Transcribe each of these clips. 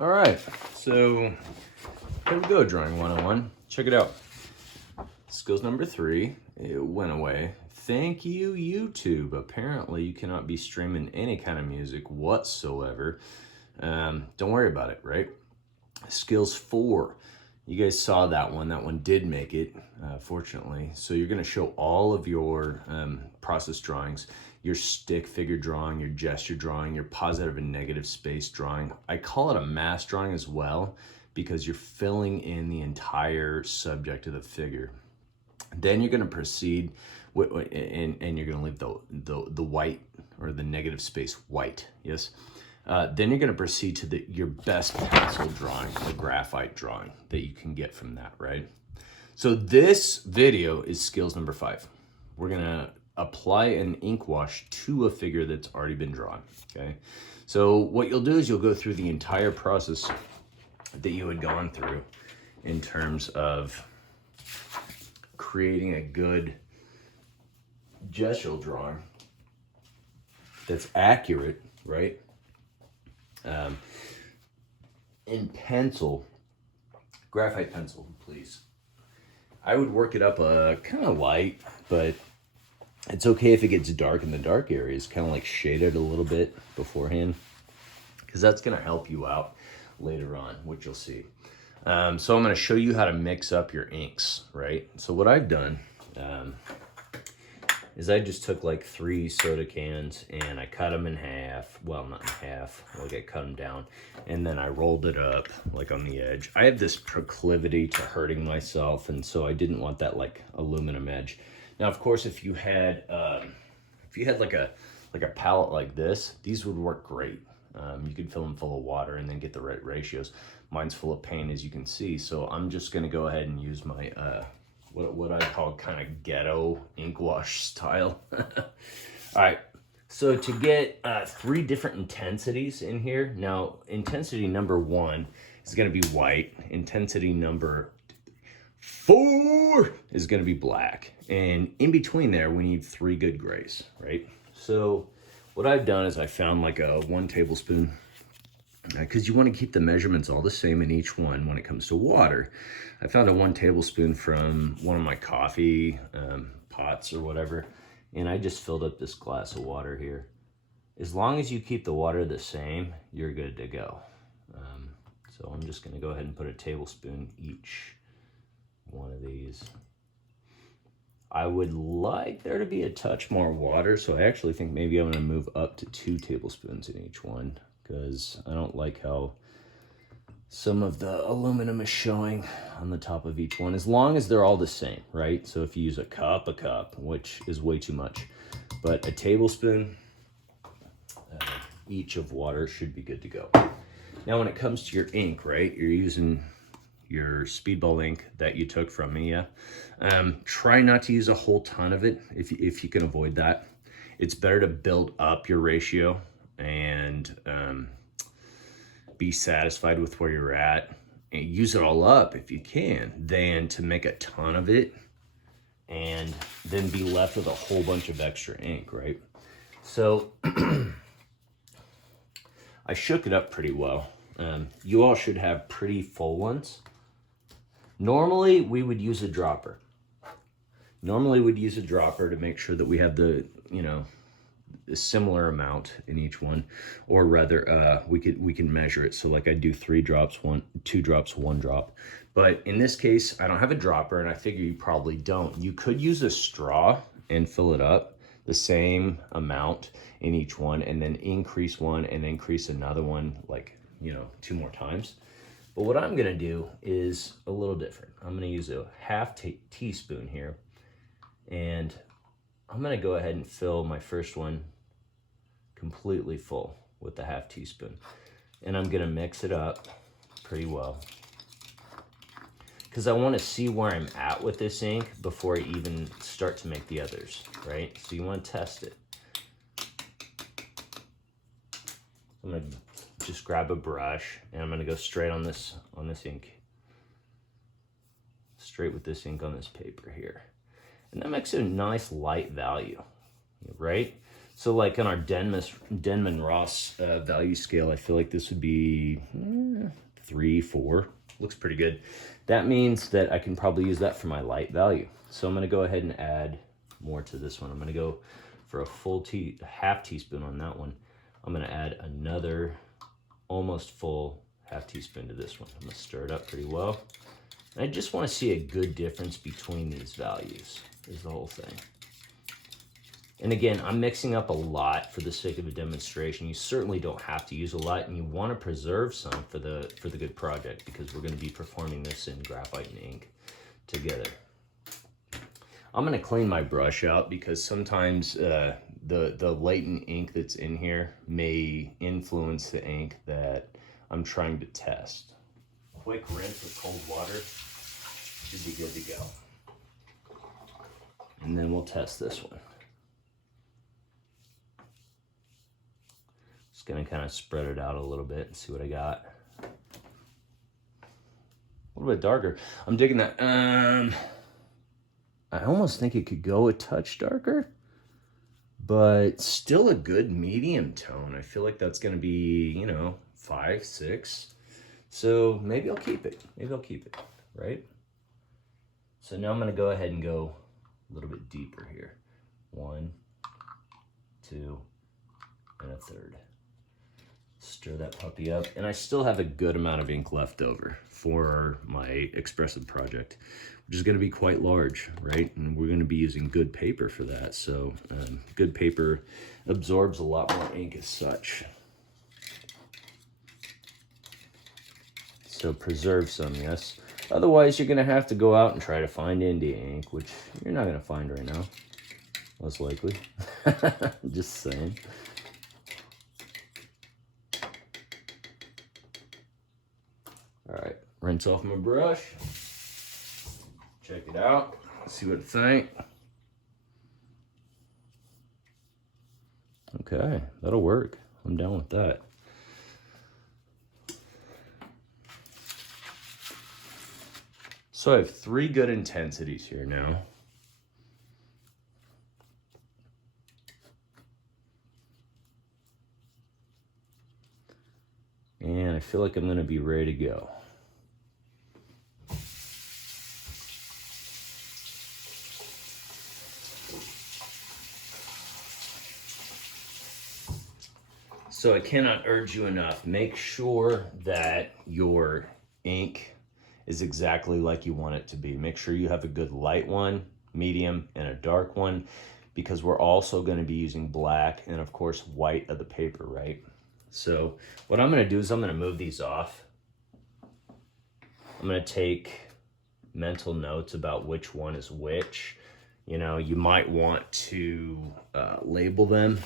All right, so here we go, drawing 101. Check it out. Skills number 3, it went away. Thank you, YouTube. Apparently you cannot be streaming any kind of music whatsoever. Don't worry about it, right? Skills 4, you guys saw that one did make it, fortunately. So you're gonna show all of your process drawings, your stick figure drawing, your gesture drawing, your positive and negative space drawing. I call it a mass drawing as well, because you're filling in the entire subject of the figure. Then you're gonna proceed and you're gonna leave the white or the negative space white, yes? Then you're gonna proceed to your best pencil drawing, the graphite drawing that you can get from that, right? So this video is skills number 5. We're gonna apply an ink wash to a figure that's already been drawn, okay? So what you'll do is you'll go through the entire process that you had gone through in terms of creating a good gestural drawing that's accurate, right? In pencil, graphite pencil, please. I would work it up kind of light, but it's okay if it gets dark in the dark areas, kind of like shade it a little bit beforehand, because that's going to help you out later on, which you'll see. So I'm going to show you how to mix up your inks, right? So what I've done is I just took like 3 soda cans and I cut them in half. Well, not in half, like I cut them down, and then I rolled it up like on the edge. I have this proclivity to hurting myself, and so I didn't want that like aluminum edge. Now, of course, if you had like a palette like this, these would work great. You could fill them full of water and then get the right ratios. Mine's full of paint, as you can see. So I'm just gonna go ahead and use my what I call kind of ghetto ink wash style. All right, so to get 3 different intensities in here. Now, intensity number 1 is gonna be white. Intensity number 4 is gonna be black. And in between there, we need 3 good grays, right? So what I've done is I found like a 1 tablespoon, because you want to keep the measurements all the same in each one when it comes to water. I found a 1 tablespoon from one of my coffee pots or whatever, and I just filled up this glass of water here. As long as you keep the water the same, you're good to go. So I'm just going to go ahead and put a tablespoon each one of these. I would like there to be a touch more water, so I actually think maybe I'm going to move up to 2 tablespoons in each one, because I don't like how some of the aluminum is showing on the top of each one, as long as they're all the same, right? So if you use a cup, which is way too much, but a tablespoon each of water should be good to go. Now, when it comes to your ink, right, you're using your speedball ink that you took from me, yeah? Try not to use a whole ton of it if you can avoid that. It's better to build up your ratio and be satisfied with where you're at and use it all up if you can, than to make a ton of it and then be left with a whole bunch of extra ink, right? So I shook it up pretty well. You all should have pretty full ones. Normally we would use a dropper. To make sure that we have the, a similar amount in each one, or rather we can measure it. So like I do 3 drops, 2 drops, 1 drop. But in this case, I don't have a dropper, and I figure you probably don't. You could use a straw and fill it up the same amount in each one, and then increase one and increase another one, like 2 more times. But what I'm gonna do is a little different. I'm gonna use a half teaspoon here, and I'm gonna go ahead and fill my first one completely full with the half teaspoon. And I'm gonna mix it up pretty well, because I wanna see where I'm at with this ink before I even start to make the others, right? So you wanna test it. I'm gonna just grab a brush and I'm gonna go straight on this ink. Straight with this ink on this paper here. And that makes it a nice light value, right? So like on our Denman Ross value scale, I feel like this would be 3, 4. Looks pretty good. That means that I can probably use that for my light value. So I'm going to go ahead and add more to this one. I'm going to go for a full half teaspoon on that one. I'm going to add another almost full half teaspoon to this one. I'm going to stir it up pretty well. And I just want to see a good difference between these values is the whole thing. And again, I'm mixing up a lot for the sake of a demonstration. You certainly don't have to use a lot, and you want to preserve some for the good project, because we're going to be performing this in graphite and ink together. I'm going to clean my brush out because sometimes the latent ink that's in here may influence the ink that I'm trying to test. Quick rinse with cold water should be good to go. And then we'll test this one. Just gonna kind of spread it out a little bit and see what I got. A little bit darker. I'm digging that. I almost think it could go a touch darker, but still a good medium tone. I feel like that's gonna be, you know, 5, 6. So maybe I'll keep it. Maybe I'll keep it, right? So now I'm gonna go ahead and go a little bit deeper here. 1, 2, and a third. Stir that puppy up, and I still have a good amount of ink left over for my expressive project, which is going to be quite large, right? And we're going to be using good paper for that, so good paper absorbs a lot more ink as such. So preserve some, yes. Otherwise, you're going to have to go out and try to find India ink, which you're not going to find right now, most likely. Just saying. All right, rinse off my brush. Check it out. See what it think. Okay, that'll work. I'm down with that. So I have 3 good intensities here now. And I feel like I'm gonna be ready to go. So I cannot urge you enough, make sure that your ink is exactly like you want it to be. Make sure you have a good light one, medium, and a dark one, because we're also going to be using black and of course white of the paper, right? So what I'm going to do is I'm going to move these off. I'm going to take mental notes about which one is which. You know, you might want to label them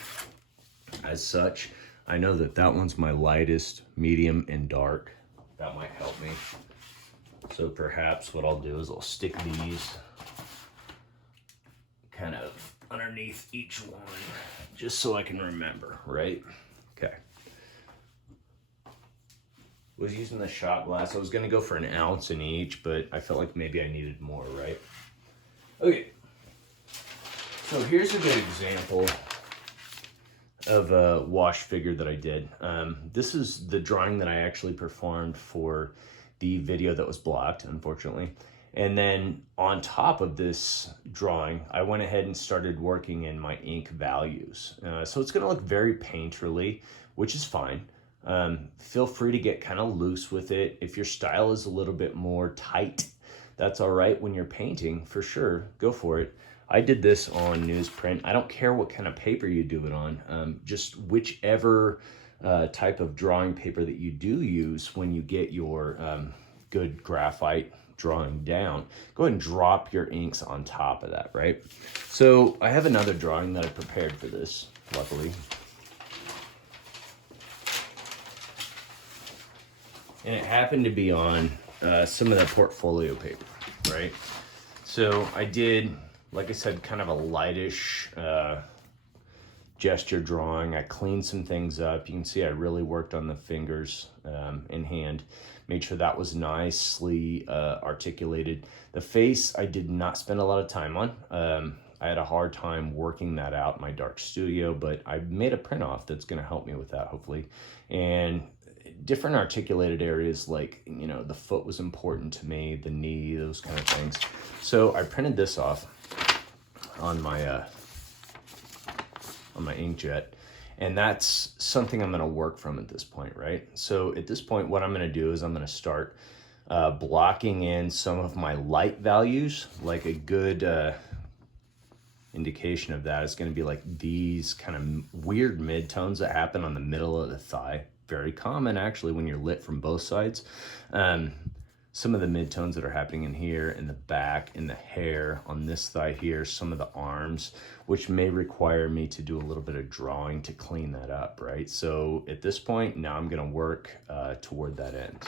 as such. I know that that one's my lightest, medium, and dark. That might help me. So perhaps what I'll do is I'll stick these kind of underneath each one, just so I can remember, right? Okay. Was using the shot glass. I was gonna go for an ounce in each, but I felt like maybe I needed more, right? Okay. So here's a good example of a wash figure that I did. This is the drawing that I actually performed for the video that was blocked, unfortunately. And then on top of this drawing, I went ahead and started working in my ink values. So it's gonna look very painterly, which is fine. Feel free to get kind of loose with it. If your style is a little bit more tight, that's all right when you're painting, for sure, go for it. I did this on newsprint. I don't care what kind of paper you do it on, just whichever type of drawing paper that you do use when you get your good graphite drawing down. Go ahead and drop your inks on top of that, right? So I have another drawing that I prepared for this, luckily. And it happened to be on some of that portfolio paper, right? So I did, like I said, kind of a lightish gesture drawing. I cleaned some things up. You can see I really worked on the fingers and hand. Made sure that was nicely articulated. The face I did not spend a lot of time on. I had a hard time working that out in my dark studio, but I made a print off that's gonna help me with that, hopefully. And different articulated areas, like, you know, the foot was important to me, the knee, those kind of things. So I printed this off on my inkjet, and that's something I'm going to work from at this point, right? So at this point, what I'm going to do is I'm going to start blocking in some of my light values. Like a good indication of that is going to be like these kind of weird midtones that happen on the middle of the thigh. Very common actually when you're lit from both sides. Some of the midtones that are happening in here, in the back, in the hair, on this thigh here, some of the arms, which may require me to do a little bit of drawing to clean that up, right? So at this point, now I'm gonna work toward that end.